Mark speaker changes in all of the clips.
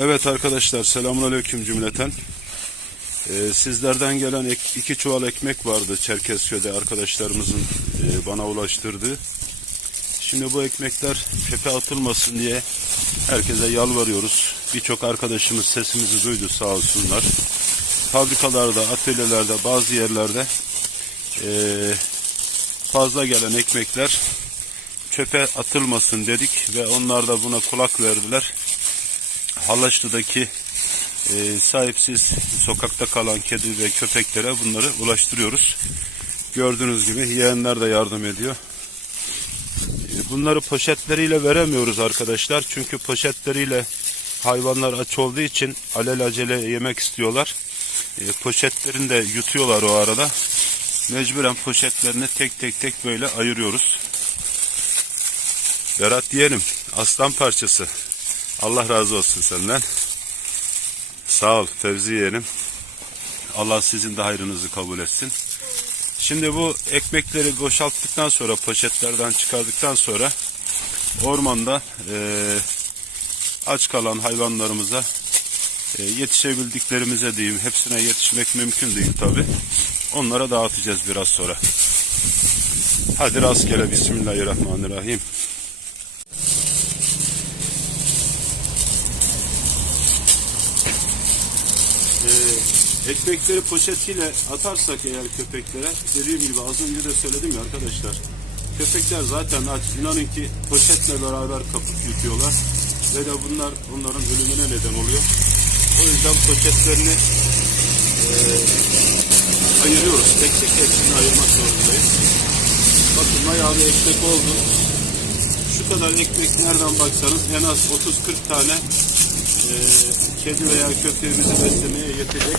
Speaker 1: Evet arkadaşlar selamünaleyküm cümleten. Ee, sizlerden gelen iki çuval ekmek vardı Çerkezköy'de arkadaşlarımızın e, bana ulaştırdığı. Şimdi bu ekmekler çöpe atılmasın diye herkese yalvarıyoruz. Birçok arkadaşımız sesimizi duydu sağ olsunlar. Fabrikalarda, atölyelerde, bazı yerlerde e, fazla gelen ekmekler çöpe atılmasın dedik ve onlar da buna kulak verdiler. Halaşlı'daki e, sahipsiz sokakta kalan kedi ve köpeklere bunları ulaştırıyoruz. Gördüğünüz gibi yeğenler de yardım ediyor. E, bunları poşetleriyle veremiyoruz arkadaşlar. Çünkü poşetleriyle hayvanlar aç olduğu için alelacele yemek istiyorlar. E, poşetlerini de yutuyorlar o arada. Mecburen poşetlerini tek tek tek böyle ayırıyoruz. Berat diyelim aslan parçası. Allah razı olsun senden. Sağ ol Fevzi yeğenim. Allah sizin de hayrınızı kabul etsin. Şimdi bu ekmekleri boşalttıktan sonra poşetlerden çıkardıktan sonra ormanda eee, aç kalan hayvanlarımıza eee, yetişebildiklerimize diyeyim. Hepsine yetişmek mümkün değil tabi. Onlara dağıtacağız biraz sonra. Hadi rastgele Bismillahirrahmanirrahim. Ekmekleri poşetiyle atarsak eğer köpeklere dediğim gibi az önce de söyledim ya arkadaşlar köpekler zaten aç inanın ki poşetle beraber kapıp yutuyorlar ve de bunlar onların ölümüne neden oluyor. O yüzden poşetlerini e, ayırıyoruz. Tek tek hepsini ayırmak zorundayız. Bakın bayağı ekmek oldu. Şu kadar ekmek nereden baksanız en az 30-40 tane e, kedi veya köpeğimizi beslemeye yetecek.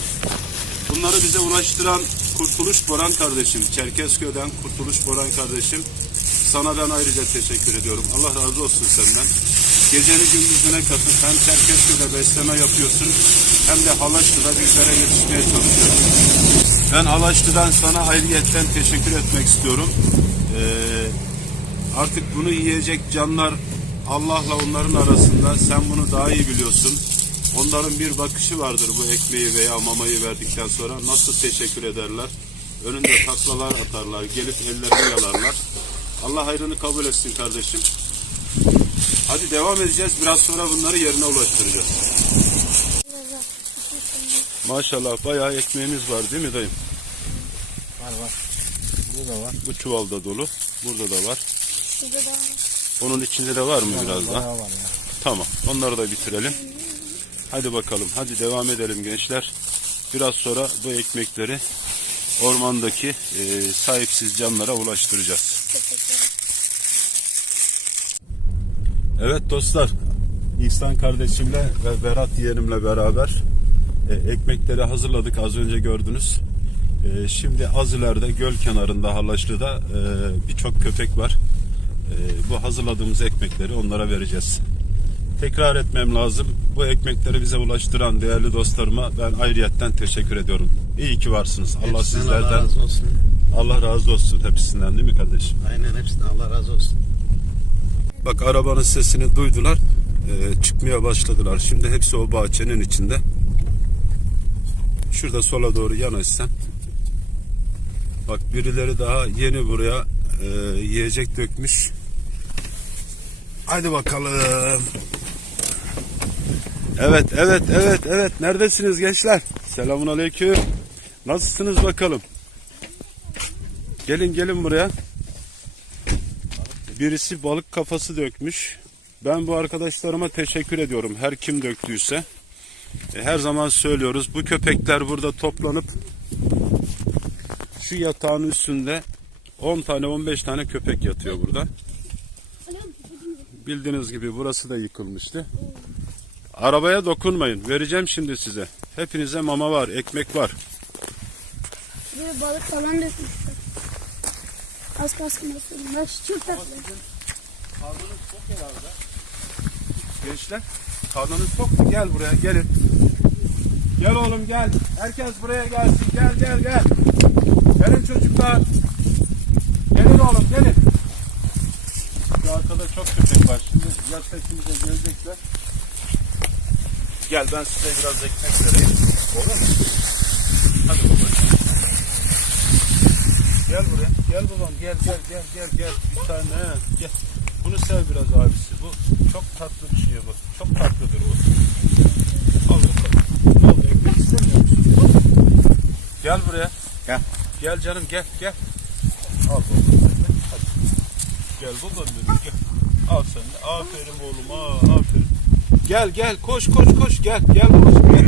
Speaker 1: Bunları bize ulaştıran Kurtuluş Boran kardeşim, Çerkezköy'den Kurtuluş Boran kardeşim. Sana ben ayrıca teşekkür ediyorum. Allah razı olsun senden. Geceni gündüzüne katıp hem Çerkezköy'de besleme yapıyorsun hem de Halaşlı'da bizlere yetişmeye çalışıyorsun. Ben Halaşlı'dan sana ayrıyetten teşekkür etmek istiyorum. Ee, artık bunu yiyecek canlar Allah'la onların arasında sen bunu daha iyi biliyorsun. Onların bir bakışı vardır bu ekmeği veya mamayı verdikten sonra nasıl teşekkür ederler. Önünde taklalar atarlar, gelip ellerini yalarlar. Allah hayrını kabul etsin kardeşim. Hadi devam edeceğiz. Biraz sonra bunları yerine ulaştıracağız. Maşallah bayağı ekmeğimiz var değil mi dayım?
Speaker 2: Var var. Burada var.
Speaker 1: Bu çuvalda dolu. Burada da var.
Speaker 3: Şurada da var.
Speaker 1: Onun içinde de var mı biraz daha?
Speaker 2: Var ya.
Speaker 1: Tamam. Onları da bitirelim. Hadi bakalım. Hadi devam edelim gençler. Biraz sonra bu ekmekleri ormandaki e, sahipsiz canlara ulaştıracağız. Evet dostlar. İhsan kardeşimle ve Berat yeğenimle beraber e, ekmekleri hazırladık. Az önce gördünüz. E, şimdi az ileride göl kenarında Halaşlı'da e, birçok köpek var. E, bu hazırladığımız ekmekleri onlara vereceğiz. Tekrar etmem lazım. Bu ekmekleri bize ulaştıran değerli dostlarıma ben ayrıyetten teşekkür ediyorum. İyi ki varsınız. Allah
Speaker 2: Hepsinden
Speaker 1: sizlerden
Speaker 2: Allah razı olsun.
Speaker 1: Allah razı olsun hepsinden değil mi kardeşim?
Speaker 2: Aynen hepsinden Allah razı olsun.
Speaker 1: Bak arabanın sesini duydular. Ee, çıkmaya başladılar. Şimdi hepsi o bahçenin içinde. Şurada sola doğru yanaşsan. Bak birileri daha yeni buraya e, yiyecek dökmüş. Hadi bakalım. Evet, evet, evet, evet. Neredesiniz gençler? Selamun aleyküm. Nasılsınız bakalım? Gelin gelin buraya. Birisi balık kafası dökmüş. Ben bu arkadaşlarıma teşekkür ediyorum. Her kim döktüyse. E, Her zaman söylüyoruz. Bu köpekler burada toplanıp şu yatağın üstünde 10 tane 15 tane köpek yatıyor burada. Bildiğiniz gibi burası da yıkılmıştı. Arabaya dokunmayın. Vereceğim şimdi size. Hepinize mama var, ekmek var.
Speaker 3: Bir balık falan dökmüşler. Az kalsın? Nasıl çok tatlı.
Speaker 1: Gençler karnınız tok mu? Gel buraya gelin. Gel oğlum gel. Herkes buraya gelsin. Gel gel gel. Gelin çocuklar. Gelin oğlum gelin. Arkada çok köpek var. Şimdi ya sesimize gelecekler. Gel ben size biraz ekmek vereyim. Olur mu? Hadi babacığım. Gel buraya. Gel babam gel gel gel gel gel. Bir tane gel. Bunu sev biraz abisi. Bu çok tatlı bir şey bu. Çok tatlıdır bu. Al bakalım. Al ekmek istemiyor musun? Gel buraya.
Speaker 2: Gel.
Speaker 1: Gel canım gel gel. Al babam. Gel babam benim gel. Al sen de. Aferin oğlum. Aa, aferin. Gel gel koş koş koş gel. Gel babacığım gel.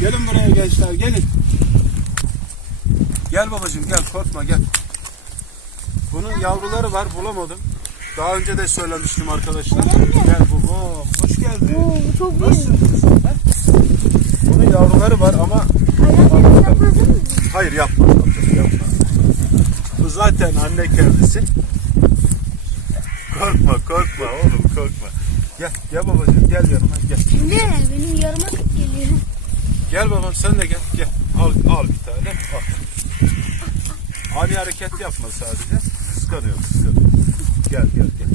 Speaker 1: Gelin buraya gençler gelin. Gel babacığım gel korkma gel. Bunun yavruları var bulamadım. Daha önce de söylemiştim arkadaşlar. Gel babam hoş geldin.
Speaker 3: Oo, çok büyük.
Speaker 1: Nasılsın? He? Bunun yavruları var ama hayır yapmaz. Bu zaten anne kendisi. Korkma korkma oğlum korkma. Gel gel babacığım gel yanıma gel.
Speaker 3: Ne? Benim yarıma geliyor.
Speaker 1: Gel babam sen de gel gel. Al al bir tane al. Ani hareket yapma sadece. Kıskanıyor kıskanıyor. Gel gel gel.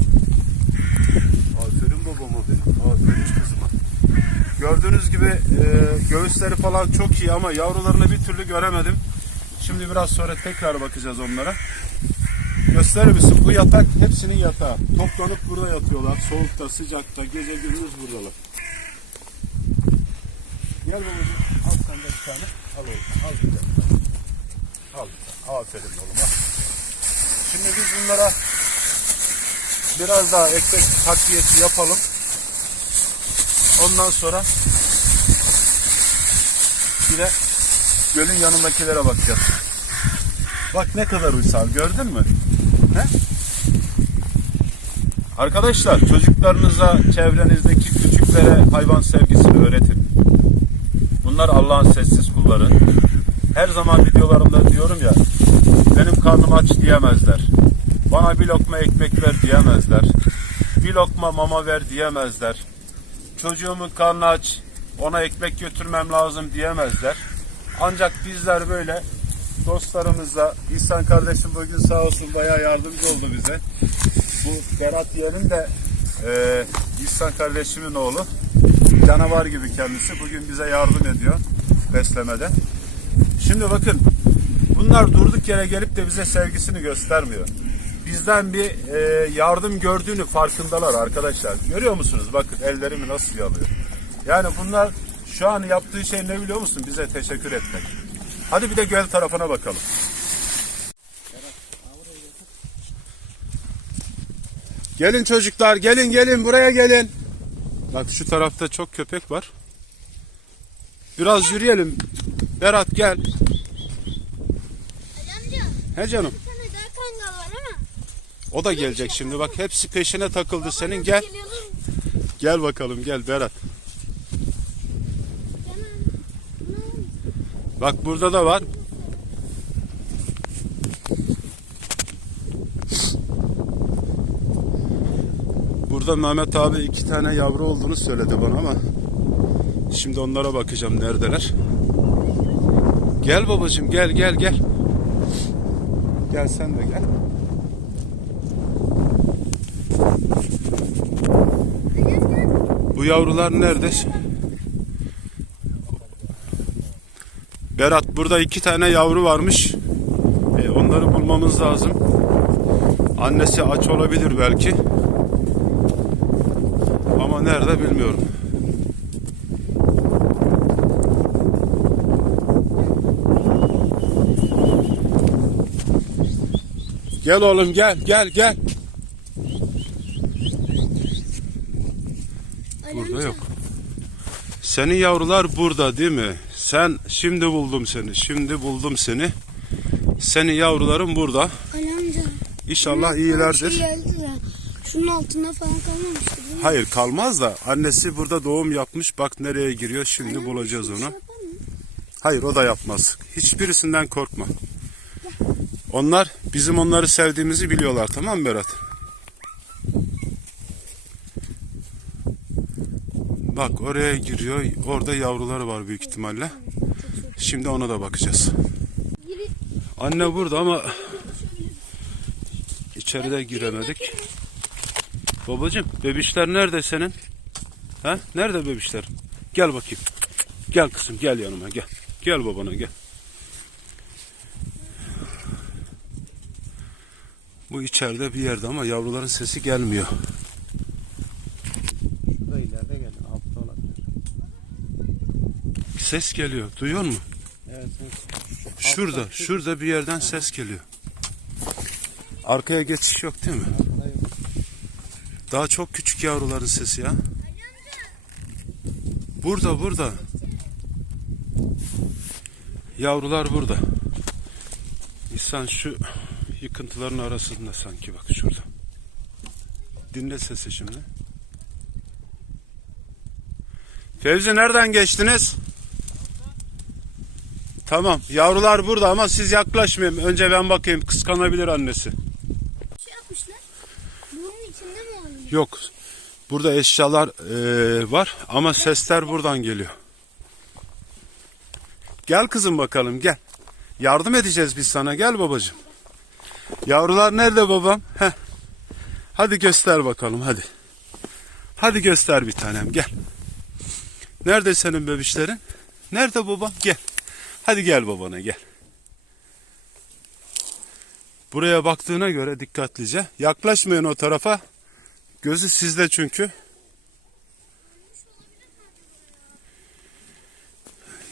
Speaker 1: Aferin babama benim. Aferin kızıma. Gördüğünüz gibi e, göğüsleri falan çok iyi ama yavrularını bir türlü göremedim. Şimdi biraz sonra tekrar bakacağız onlara. Gösterir misin? Bu yatak hepsinin yatağı. Toplanıp burada yatıyorlar. Soğukta, sıcakta, gece gündüz buradalar. Gel babacığım. Al sen de bir tane. Al oğlum. Al bir tane. Al bir tane. Aferin oğlum. Al. Şimdi biz bunlara biraz daha ekmek takviyesi yapalım. Ondan sonra bir de gölün yanındakilere bakacağız. Bak ne kadar uysal gördün mü? He? Arkadaşlar çocuklarınıza çevrenizdeki küçüklere hayvan sevgisini öğretin. Bunlar Allah'ın sessiz kulları. Her zaman videolarımda diyorum ya benim karnım aç diyemezler. Bana bir lokma ekmek ver diyemezler. Bir lokma mama ver diyemezler. Çocuğumun karnı aç ona ekmek götürmem lazım diyemezler. Ancak bizler böyle dostlarımızla İhsan kardeşim bugün sağ olsun bayağı yardımcı oldu bize. Bu Berat yeğenim de e, İhsan kardeşimin oğlu. Canavar gibi kendisi. Bugün bize yardım ediyor beslemede. Şimdi bakın bunlar durduk yere gelip de bize sevgisini göstermiyor. Bizden bir e, yardım gördüğünü farkındalar arkadaşlar. Görüyor musunuz? Bakın ellerimi nasıl yalıyor. Yani bunlar şu an yaptığı şey ne biliyor musun? Bize teşekkür etmek. Hadi bir de göl tarafına bakalım. Gelin çocuklar gelin gelin buraya gelin. Bak şu tarafta çok köpek var. Biraz yürüyelim. Berat gel. He canım. O da gelecek şimdi. Bak hepsi peşine takıldı senin. Gel. Gel bakalım gel Berat. Bak burada da var. Burada Mehmet abi iki tane yavru olduğunu söyledi bana ama şimdi onlara bakacağım neredeler. Gel babacığım gel gel gel. Gel sen de gel. Bu yavrular nerede? Berat burada iki tane yavru varmış. E, onları bulmamız lazım. Annesi aç olabilir belki. Ama nerede bilmiyorum. Gel oğlum gel gel gel. Burada yok. Senin yavrular burada değil mi? Sen şimdi buldum seni. Şimdi buldum seni. Senin yavruların burada.
Speaker 3: Ali amca.
Speaker 1: İnşallah
Speaker 3: Şey
Speaker 1: iyilerdir.
Speaker 3: de. Şunun altında falan kalmamıştı. değil mi?
Speaker 1: Hayır kalmaz da annesi burada doğum yapmış. Bak nereye giriyor. Şimdi bulacağız
Speaker 3: Bir
Speaker 1: onu.
Speaker 3: şey yapar mı?
Speaker 1: Hayır o da yapmaz. Hiçbirisinden korkma. Onlar bizim onları sevdiğimizi biliyorlar tamam mı Berat? Bak oraya giriyor. Orada yavruları var büyük ihtimalle. Şimdi ona da bakacağız. Anne burada ama içeride giremedik. Babacım bebişler nerede senin? Ha? Nerede bebişlerim? Gel bakayım. Gel kızım gel yanıma gel. Gel babana gel. Bu içeride bir yerde ama yavruların sesi gelmiyor.
Speaker 2: Şurada ileride geldi. Altta olabilir.
Speaker 1: Ses geliyor. Duyuyor musun?
Speaker 2: Evet. evet.
Speaker 1: Şurada, şurada bir yerden ses geliyor. Arkaya geçiş yok değil mi? Daha çok küçük yavruların sesi ya. Burada, burada. Yavrular burada. İnsan şu yıkıntıların arasında sanki bak şurada. Dinle sesi şimdi. Fevzi nereden geçtiniz? Tamam. Yavrular burada ama siz yaklaşmayın. Önce ben bakayım. Kıskanabilir annesi.
Speaker 3: Şey yapmışlar. Bunun içinde mi oluyor?
Speaker 1: Yok. Burada eşyalar eee, var ama sesler buradan geliyor. Gel kızım bakalım gel. Yardım edeceğiz biz sana. Gel babacığım. Yavrular nerede babam? Heh. Hadi göster bakalım hadi. Hadi göster bir tanem gel. Nerede senin bebişlerin? Nerede babam? Gel. Hadi gel babana gel. Buraya baktığına göre dikkatlice. Yaklaşmayın o tarafa. Gözü sizde çünkü.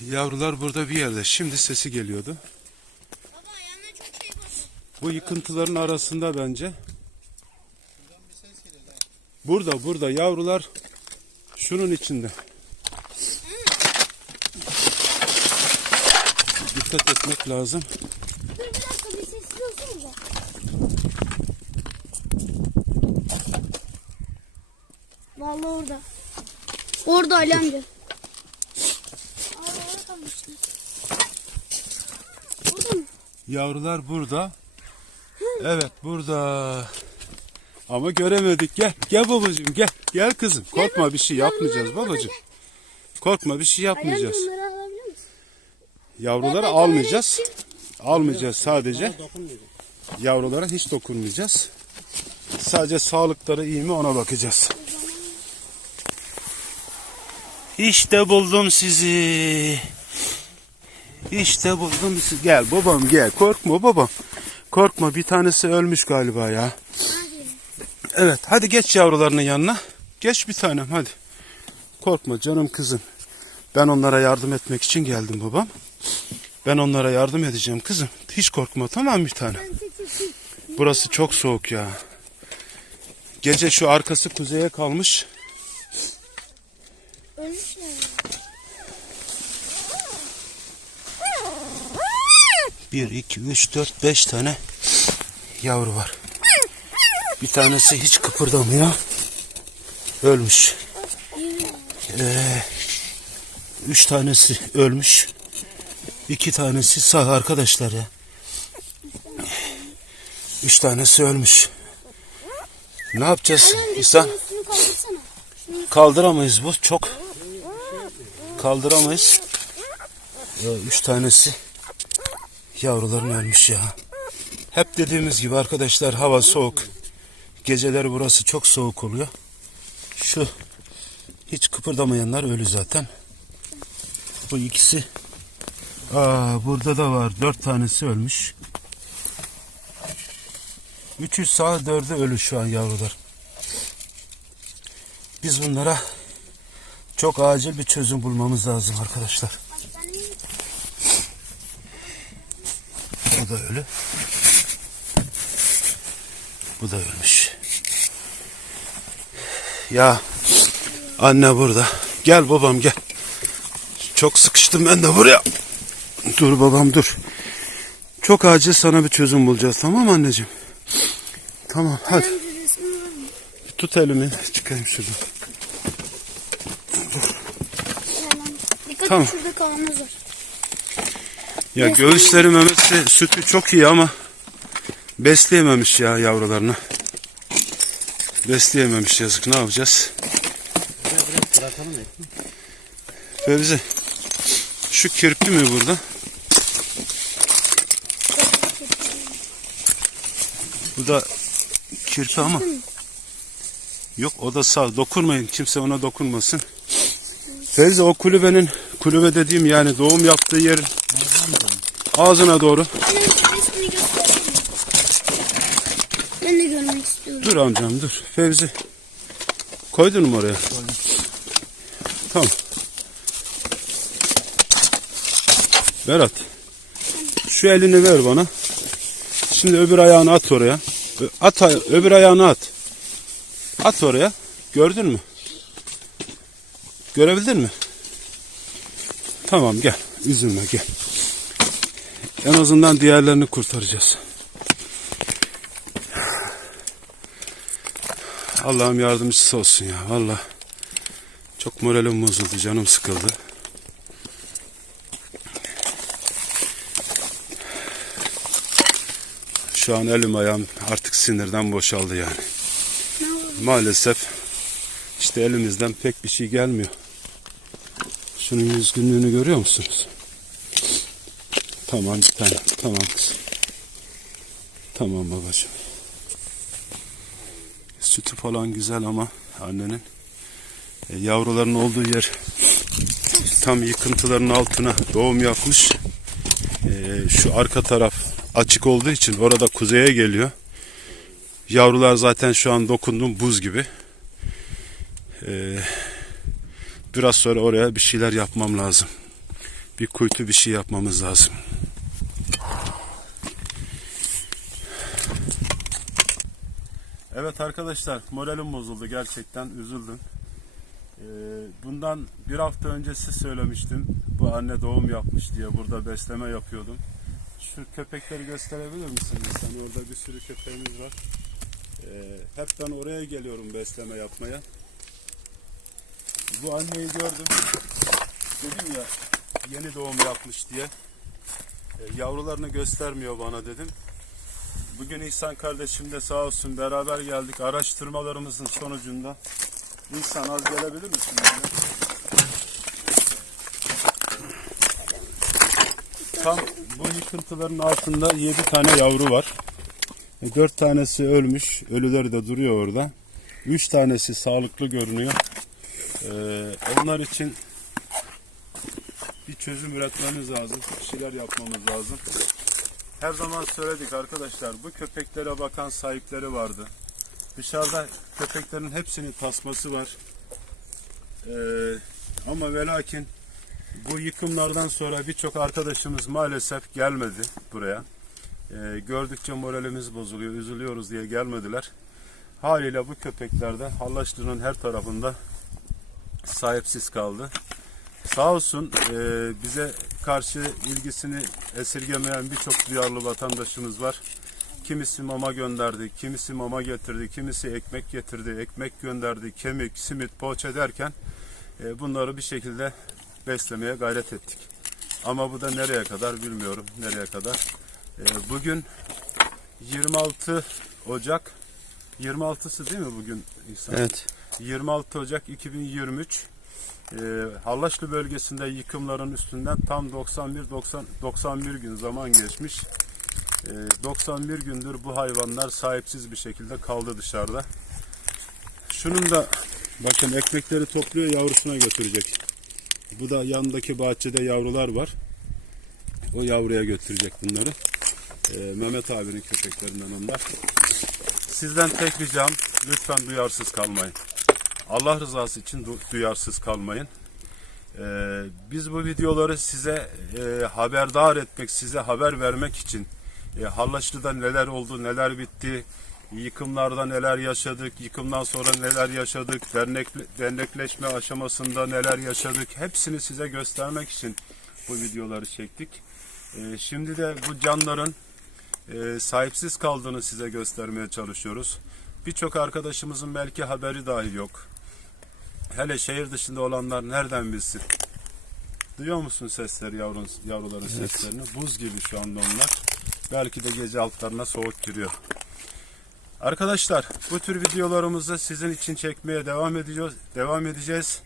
Speaker 1: Yavrular burada bir yerde. Şimdi sesi geliyordu.
Speaker 3: Baba ayağına çok şey.
Speaker 1: Bu yıkıntıların arasında bence. Burada burada yavrular şunun içinde. Dikkat etmek lazım.
Speaker 3: Dur bir dakika bir sessiz olsanıza. Vallahi orada. Orada Ali amca.
Speaker 1: Yavrular burada. Evet burada. Ama göremedik. Gel. Gel babacığım gel. Gel kızım. Korkma bir şey yapmayacağız babacığım. Korkma bir şey yapmayacağız. Yavruları almayacağız. Almayacağız sadece. Yavrulara hiç dokunmayacağız. Sadece sağlıkları iyi mi ona bakacağız. İşte buldum sizi. İşte buldum sizi. Gel babam gel. Korkma babam. Korkma bir tanesi ölmüş galiba ya. Evet hadi geç yavrularının yanına. Geç bir tanem hadi. Korkma canım kızım. Ben onlara yardım etmek için geldim babam. Ben onlara yardım edeceğim kızım. Hiç korkma tamam bir
Speaker 3: tek
Speaker 1: Burası çok soğuk ya. Gece şu arkası kuzeye kalmış. Bir, iki, üç, dört, beş tane yavru var. Bir tanesi hiç kıpırdamıyor. Ölmüş. Ee, üç tanesi ölmüş. İki tanesi sağ arkadaşlar ya. Üç tanesi ölmüş. Ne yapacağız İhsan? Kaldıramayız bu çok. Kaldıramayız. Ya, üç tanesi yavruların ölmüş ya. Hep dediğimiz gibi arkadaşlar hava soğuk. Geceleri burası çok soğuk oluyor. Şu hiç kıpırdamayanlar ölü zaten. Bu ikisi Aa, burada da var. Dört tanesi ölmüş. Üçü sağ dördü ölü şu an yavrular. Biz bunlara çok acil bir çözüm bulmamız lazım arkadaşlar. Bu da ölü. Bu da ölmüş. Ya anne burada. Gel babam gel. Çok sıkıştım ben de buraya. Dur babam dur. Çok acil sana bir çözüm bulacağız tamam mı anneciğim? Tamam hadi.
Speaker 3: Mı?
Speaker 1: Tut elimi. Çıkayım şuradan.
Speaker 3: Dikkat
Speaker 1: Tamam.
Speaker 3: et şurada kavanoz var.
Speaker 1: Ya göğüsleri memesi sütü çok iyi ama besleyememiş ya yavrularını. Besleyememiş yazık ne yapacağız? Fevzi şu kirpi mi burada? Da kirpi ama Yok o da sağ. Dokunmayın. Kimse ona dokunmasın. Fevzi o kulübenin kulübe dediğim yani doğum yaptığı yerin ağzına doğru.
Speaker 3: Ben de görmek istiyorum.
Speaker 1: Dur amcam dur. Fevzi. Koydun mu oraya? Tamam. Berat. Şu elini ver bana. Şimdi öbür ayağını at oraya. At öbür ayağını at. At oraya. Gördün mü? Görebildin mi? Tamam gel. Üzülme gel. En azından diğerlerini kurtaracağız. Allah'ım yardımcısı olsun ya valla. Çok moralim bozuldu, canım sıkıldı. Şu an elim ayağım artık sinirden boşaldı yani. Maalesef işte elimizden pek bir şey gelmiyor. Şunun yüzgünlüğünü görüyor musunuz? Tamam bir tane. Tamam kızım. Tamam babacığım. Sütü falan güzel ama annenin e, yavruların olduğu yer tam yıkıntıların altına doğum yapmış. E, şu arka taraf açık olduğu için orada kuzeye geliyor. Yavrular zaten şu an dokundum buz gibi. E, biraz sonra oraya bir şeyler yapmam lazım. Bir kuytu bir şey yapmamız lazım. Evet arkadaşlar moralim bozuldu gerçekten üzüldüm. Ee, bundan bir hafta öncesi söylemiştim bu anne doğum yapmış diye burada besleme yapıyordum. Şu köpekleri gösterebilir misiniz? Hani orada bir sürü köpeğimiz var. Ee, hep ben oraya geliyorum besleme yapmaya. Bu anneyi gördüm. Dedim ya yeni doğum yapmış diye. Ee, yavrularını göstermiyor bana dedim. Bugün İhsan kardeşim de sağ olsun beraber geldik. Araştırmalarımızın sonucunda İhsan az gelebilir misin? benimle? Tam bu yıkıntıların altında 7 tane yavru var. 4 tanesi ölmüş. Ölüleri de duruyor orada. 3 tanesi sağlıklı görünüyor. Ee, onlar için bir çözüm üretmemiz lazım. Bir şeyler yapmamız lazım. Her zaman söyledik arkadaşlar bu köpeklere bakan sahipleri vardı. Dışarıda köpeklerin hepsinin tasması var. Ee, ama ve lakin bu yıkımlardan sonra birçok arkadaşımız maalesef gelmedi buraya. Ee, gördükçe moralimiz bozuluyor, üzülüyoruz diye gelmediler. Haliyle bu köpekler de Hallaçlı'nın her tarafında sahipsiz kaldı. Sağ olsun e, bize karşı ilgisini esirgemeyen birçok duyarlı vatandaşımız var. Kimisi mama gönderdi, kimisi mama getirdi, kimisi ekmek getirdi, ekmek gönderdi, kemik, simit, poğaça derken e, bunları bir şekilde beslemeye gayret ettik. Ama bu da nereye kadar bilmiyorum, nereye kadar. E, bugün 26 Ocak, 26'sı değil mi bugün İhsan?
Speaker 2: Evet.
Speaker 1: 26 Ocak 2023 e, Hallaçlı bölgesinde yıkımların üstünden tam 91 90 91 gün zaman geçmiş. E, 91 gündür bu hayvanlar sahipsiz bir şekilde kaldı dışarıda. Şunun da bakın ekmekleri topluyor yavrusuna götürecek. Bu da yanındaki bahçede yavrular var. O yavruya götürecek bunları. E, Mehmet abinin köpeklerinden onlar. Sizden tek ricam lütfen duyarsız kalmayın. Allah rızası için du- duyarsız kalmayın. Ee, biz bu videoları size e, haberdar etmek, size haber vermek için e, Hallaçlı'da neler oldu, neler bitti, yıkımlarda neler yaşadık, yıkımdan sonra neler yaşadık, dernek, dernekleşme aşamasında neler yaşadık, hepsini size göstermek için bu videoları çektik. E, şimdi de bu canların e, sahipsiz kaldığını size göstermeye çalışıyoruz. Birçok arkadaşımızın belki haberi dahi yok. Hele şehir dışında olanlar nereden bilsin? Duyuyor musun sesleri yavrun, yavruların seslerini? Buz gibi şu anda onlar. Belki de gece altlarına soğuk giriyor. Arkadaşlar bu tür videolarımızı sizin için çekmeye devam edeceğiz. Devam edeceğiz.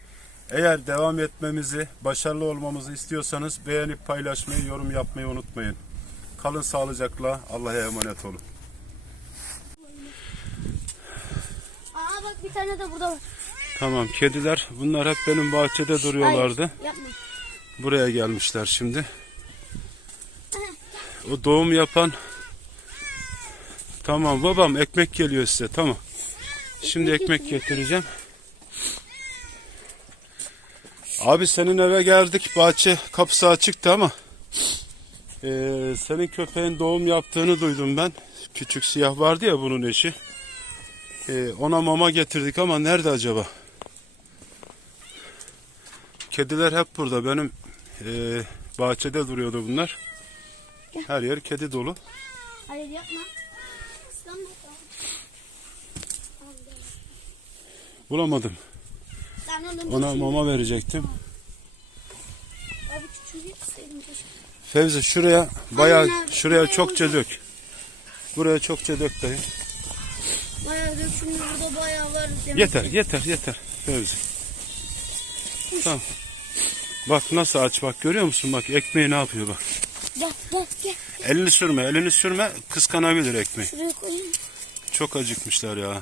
Speaker 1: Eğer devam etmemizi, başarılı olmamızı istiyorsanız beğenip paylaşmayı, yorum yapmayı unutmayın. Kalın sağlıcakla. Allah'a emanet olun.
Speaker 3: Aa bak bir tane de burada var.
Speaker 1: Tamam kediler bunlar hep benim bahçede duruyorlardı.
Speaker 3: Hayır, yapma.
Speaker 1: Buraya gelmişler şimdi. O doğum yapan Tamam babam ekmek geliyor size tamam. Şimdi ekmek getireceğim. Abi senin eve geldik bahçe kapısı açıktı ama eee, senin köpeğin doğum yaptığını duydum ben. Küçük siyah vardı ya bunun eşi. Eee, ona mama getirdik ama nerede acaba? Kediler hep burada. Benim eee, bahçede duruyordu bunlar. Her yer kedi dolu.
Speaker 3: Hayır yapma.
Speaker 1: Bulamadım. Ona mama verecektim. Fevzi şuraya bayağı şuraya çokça dök. Buraya çokça dök dayı.
Speaker 3: Bayağı dök şimdi burada bayağı var. demek
Speaker 1: Yeter yeter yeter Fevzi. Tamam. Bak nasıl aç bak görüyor musun bak ekmeği ne yapıyor bak.
Speaker 3: Gel gel gel.
Speaker 1: Elini sürme elini sürme kıskanabilir ekmeği.
Speaker 3: Şuraya koyayım.
Speaker 1: Çok acıkmışlar ya.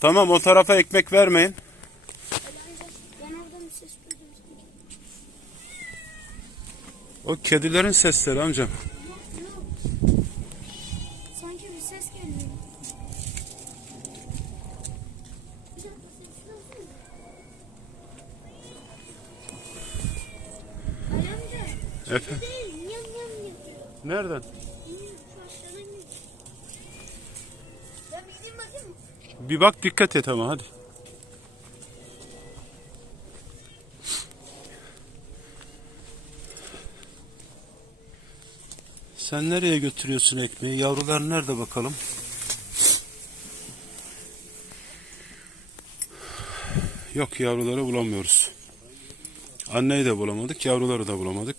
Speaker 1: Tamam o tarafa ekmek vermeyin.
Speaker 3: ayağımda ben oradan bir ses duydum. sanki.
Speaker 1: O kedilerin sesleri amcam.
Speaker 3: Sanki bir ses geliyor.
Speaker 1: Nereden?
Speaker 3: Bir
Speaker 1: bak dikkat et ama hadi. Sen nereye götürüyorsun ekmeği? Yavrular nerede bakalım? Yok yavruları bulamıyoruz. Anneyi de bulamadık, yavruları da bulamadık.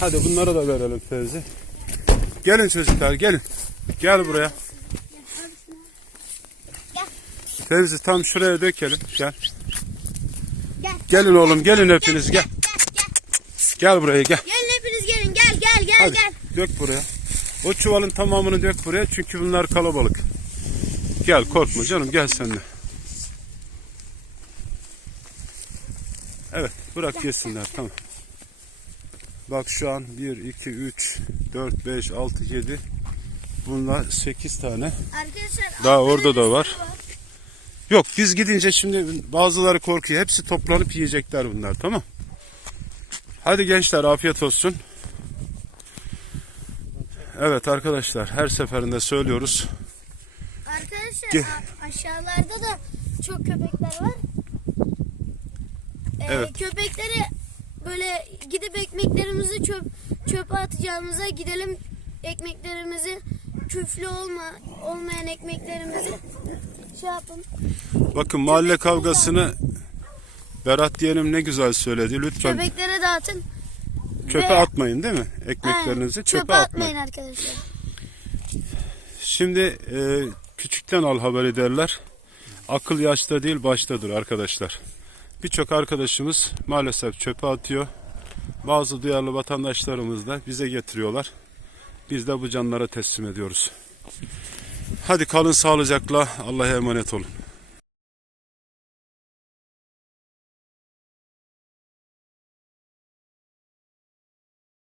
Speaker 1: Hadi bunları da verelim Fevzi. Gelin çocuklar gelin. Gel buraya. Fevzi tam şuraya dökelim. Gel.
Speaker 3: Gel.
Speaker 1: Gelin oğlum gelin hepiniz gel.
Speaker 3: Gel
Speaker 1: buraya gel.
Speaker 3: Gelin hepiniz gelin. Gel gel gel
Speaker 1: Hadi
Speaker 3: gel.
Speaker 1: dök buraya. O çuvalın tamamını dök buraya çünkü bunlar kalabalık. Gel korkma canım gel sen de. Evet bırak yesinler tamam. Bak şu an 1, 2, 3, 4, 5, 6, 7 bunlar 8 tane.
Speaker 3: Arkadaşlar
Speaker 1: Daha orada da
Speaker 3: bir
Speaker 1: var. Yok biz gidince şimdi bazıları korkuyor. Hepsi toplanıp yiyecekler bunlar tamam. Hadi gençler afiyet olsun. Evet arkadaşlar her seferinde söylüyoruz.
Speaker 3: Arkadaşlar aşağılarda da çok köpekler var. Ee,
Speaker 1: Evet.
Speaker 3: Köpekleri böyle gidip ekmeklerimizi çöp çöpe atacağımıza gidelim ekmeklerimizi küflü olma olmayan ekmeklerimizi şey yapın.
Speaker 1: Bakın mahalle kavgasını Berat diyenim ne güzel söyledi. Lütfen
Speaker 3: Köpeklere dağıtın.
Speaker 1: çöpe
Speaker 3: ve-
Speaker 1: atmayın değil mi? Ekmeklerinizi
Speaker 3: Aynen,
Speaker 1: çöpe,
Speaker 3: çöpe
Speaker 1: atmayın.
Speaker 3: atmayın arkadaşlar.
Speaker 1: Şimdi e, küçükten al haber ederler. Akıl yaşta değil baştadır arkadaşlar. Birçok arkadaşımız maalesef çöpe atıyor. Bazı duyarlı vatandaşlarımız da bize getiriyorlar. Biz de bu canlara teslim ediyoruz. Hadi kalın sağlıcakla. Allah'a emanet olun.